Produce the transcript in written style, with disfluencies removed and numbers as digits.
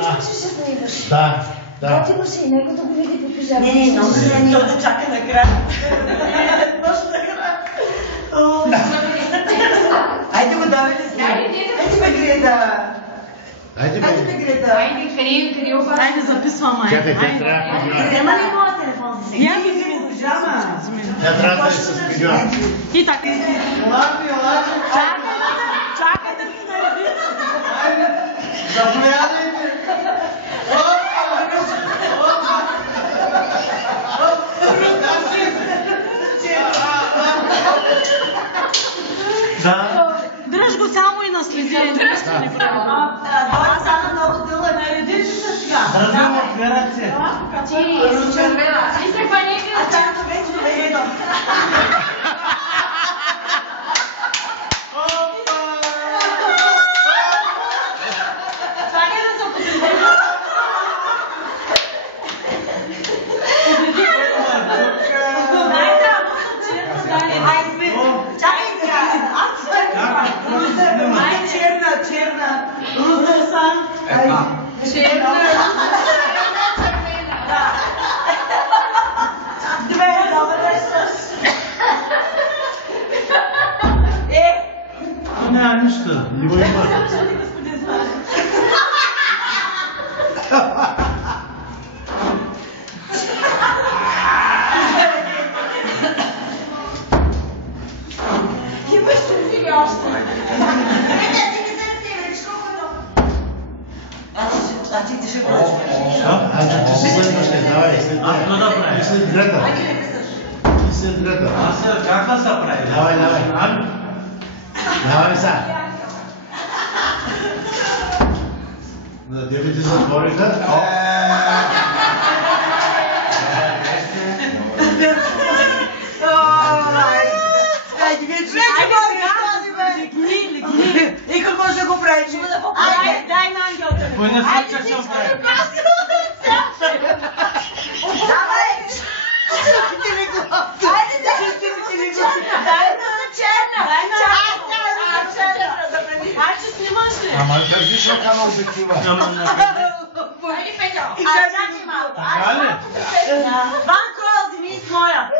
Искаш да се снимаш? Да. Готино си, него да го види по пижама. Не, много не. Той да чака на края. Точно Айде го давай ли снимай. Айде ме Греда. Айде ме Греда. Айде записвам. Чакай, тя трябва да Взема ли моя телефон за сега? Няма да ми пижама. Тя трябва да е с пижама. И така. Чакай да ги нареди. Заповядайте! Дръж го само и наследи. Това стана много дълъг. Наредиш се сега. Държа операция. И се паники. А чакам вече да едно. Чакай да се подреди. Чакай сега. Черна. Руза сам. Черна. Две, добре с. Няма нищо. Не го има. Имаш ли си още? А ти ще бъдеш. Ти си следващия, давай, след Аз какво да правя? Ти след Грета. Ти след Грета. Аз как да се прави? Давай. Давай сега. На 9 затвориха. И какво ще го правиш? Айде, дай на ангелата. Кой не се как ще прави? Давай! Чистите ли главата? Айде, чистите ли главата? Дай на черна! Дай на черна! Ай, че снимаш ли? Ама държиш ръка на обектива. Айде, Петя! Чакай малко! Така ли? Ванко, вземи с моя.